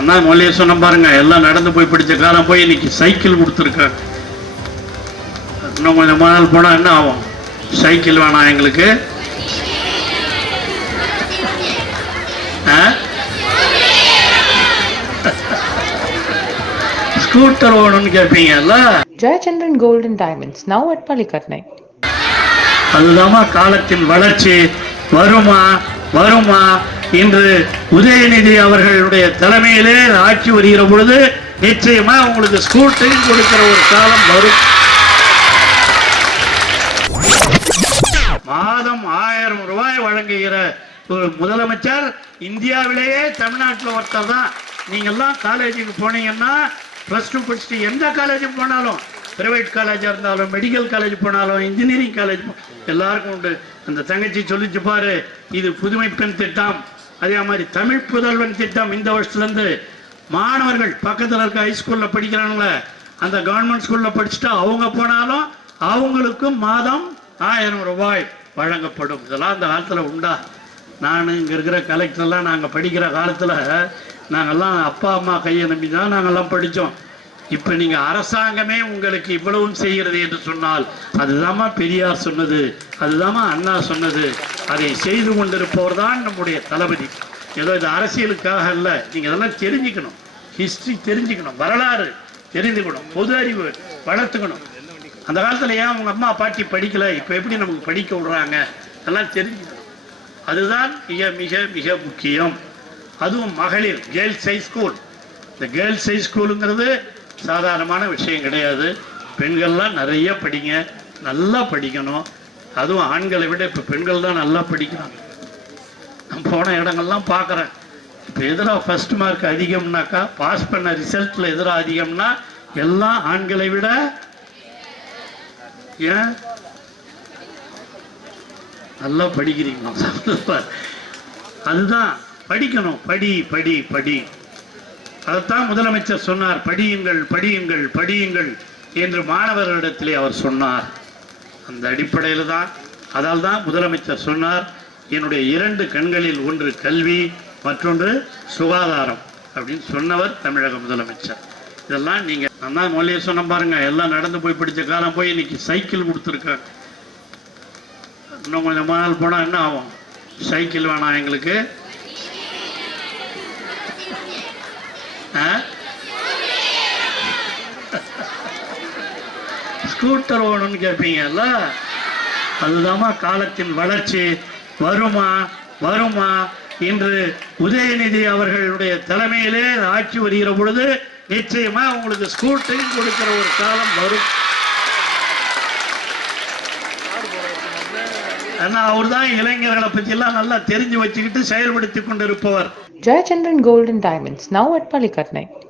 அண்ணா மொழியை சொன்ன பாருங்க எல்லாம் நடந்து போய் படிச்ச காலம் போய் இன்னைக்கு சைக்கிள் கொடுத்துருக்காங்க. இன்னும் கொஞ்சம் நாள் போனா என்ன ஆகும்? சைக்கிள் வேணாம் எங்களுக்கு? ஸ்கூட்டர் வேணும்னு கேட்பீங்கல்ல Gold and Diamonds, now at Palikatnai. அதுதாம்மா காலத்தின் வளர்ச்சி. வருமா? வருமா இன்று உதயநிதி அவர்களுடைய தலைமையிலே ஆட்சி வருகிற பொழுது நிச்சயமா உங்களுக்கு ஸ்கூட்டரையும் கொடுக்கிற ஒரு காலம் வரும். மாதம் ஆயிரம் ரூபாய் வழங்குகிற ஒரு முதலமைச்சர் இந்தியாவிலேயே தமிழ்நாட்டில் ஒருத்தர் தான். நீங்கெல்லாம் காலேஜுக்கு போனீங்கன்னா ப்ளஸ் டூ படிச்சுட்டு எந்த காலேஜுக்கு போனாலும் பிரைவேட் காலேஜாக இருந்தாலும் மெடிக்கல் காலேஜ் போனாலும் இன்ஜினியரிங் காலேஜ் எல்லாருக்கும் உண்டு. அந்த தங்கச்சி சொல்லிச்சு பாரு இது புதுமை பெண் திட்டம். அதே மாதிரி தமிழ் புதல்வன் திட்டம் இந்த வருஷத்துலேருந்து. மாணவர்கள் பக்கத்தில் இருக்க ஹைஸ்கூலில் படிக்கிறாங்களே அந்த கவர்மெண்ட் ஸ்கூலில் படிச்சுட்டு அவங்க போனாலும் அவங்களுக்கும் மாதம் ஆயிரம் ரூபாய் வழங்கப்படும். இதெல்லாம் அந்த காலத்தில் உண்டா? நான் இங்கே இருக்கிற கலெக்டர்லாம் நாங்கள் படிக்கிற காலத்தில் நாங்கள்லாம் அப்பா அம்மா கையை நம்பி தான் நாங்கள்லாம் படித்தோம் இப்போ நீங்கள் அரசாங்கமே உங்களுக்கு இவ்வளவும் செய்கிறது என்று சொன்னால் அதுதாம்மா பெரியார் சொன்னது அதுதாம்மா அண்ணா சொன்னது அதை செய்து கொண்டிருப்பவர் தான் நம்முடைய தளபதி. ஏதோ இது அரசியலுக்காக அல்ல நீங்கள் அதெல்லாம் தெரிஞ்சுக்கணும். ஹிஸ்ட்ரி தெரிஞ்சுக்கணும் வரலாறு தெரிஞ்சுக்கணும் பொது அறிவு வளர்த்துக்கணும். அந்த காலத்தில் ஏன் உங்க அம்மா பாட்டி படிக்கல இப்போ எப்படி நமக்கு படிக்க விடுறாங்க? அதெல்லாம் தெரிஞ்சுக்கணும். அதுதான் மிக மிக மிக முக்கியம். அதுவும் மகளிர் கேர்ள்ஸ் ஹை ஸ்கூல் இந்த கேர்ள்ஸ் ஹை ஸ்கூலுங்கிறது சாதாரணமான விஷயம் கிடையாது. பெண்கள்லாம் நிறைய படிங்க. நல்லா படிக்கணும். அதுவும் ஆண்களை விட இப்போ பெண்கள் தான் நல்லா படிக்கிறாங்க. நான் போன இடங்கள்லாம் பார்க்குறேன். இப்போ எதிராக ஃபர்ஸ்ட் மார்க் அதிகம்னாக்கா பாஸ் பண்ண ரிசல்ட்டில் எதிராக அதிகம்னா எல்லாம் ஆண்களை விட ஏன்? நல்லா படிக்கிறீங்களா? அதுதான். படிக்கணும். படி படி படி. அதைத்தான் முதலமைச்சர் சொன்னார். படியுங்கள் படியுங்கள் படியுங்கள் என்று மாணவர்களிடத்திலே அவர் சொன்னார். அந்த அடிப்படையில் தான் அதால் தான் முதலமைச்சர் சொன்னார் என்னுடைய இரண்டு கண்களில் ஒன்று கல்வி மற்றொன்று சுகாதாரம் அப்படின்னு சொன்னவர் தமிழக முதலமைச்சர். இதெல்லாம் நீங்கள் நான் தான் மொழியை சொன்ன பாருங்க எல்லாம் நடந்து போய் பிடிச்ச காலம் போய் இன்னைக்கு சைக்கிள் கொடுத்துருக்காங்க இன்னும் கொஞ்சம் நாள் போனால் என்ன ஆகும்? சைக்கிள் வேணாம் எங்களுக்கு. ஸ்கூட்டர் வேணும்னு கேட்பீங்கல்ல அதுதாம்மா காலத்தின் வளர்ச்சி. வருமா? வருமா? இன்று உதயநிதி அவர்களுடைய தலைமையிலே ஆட்சி வருகிற பொழுது நிச்சயமா உங்களுக்கு ஸ்கூட்டரையும் கொடுக்கிற ஒரு காலம் வரும். ஆனா அவர் தான் இளைஞர்களை பத்தி எல்லாம் நல்லா தெரிஞ்சு வச்சுக்கிட்டு செயல்படுத்தி கொண்டிருப்பவர். Jayachandran Gold and Diamonds, now at Palikatnai.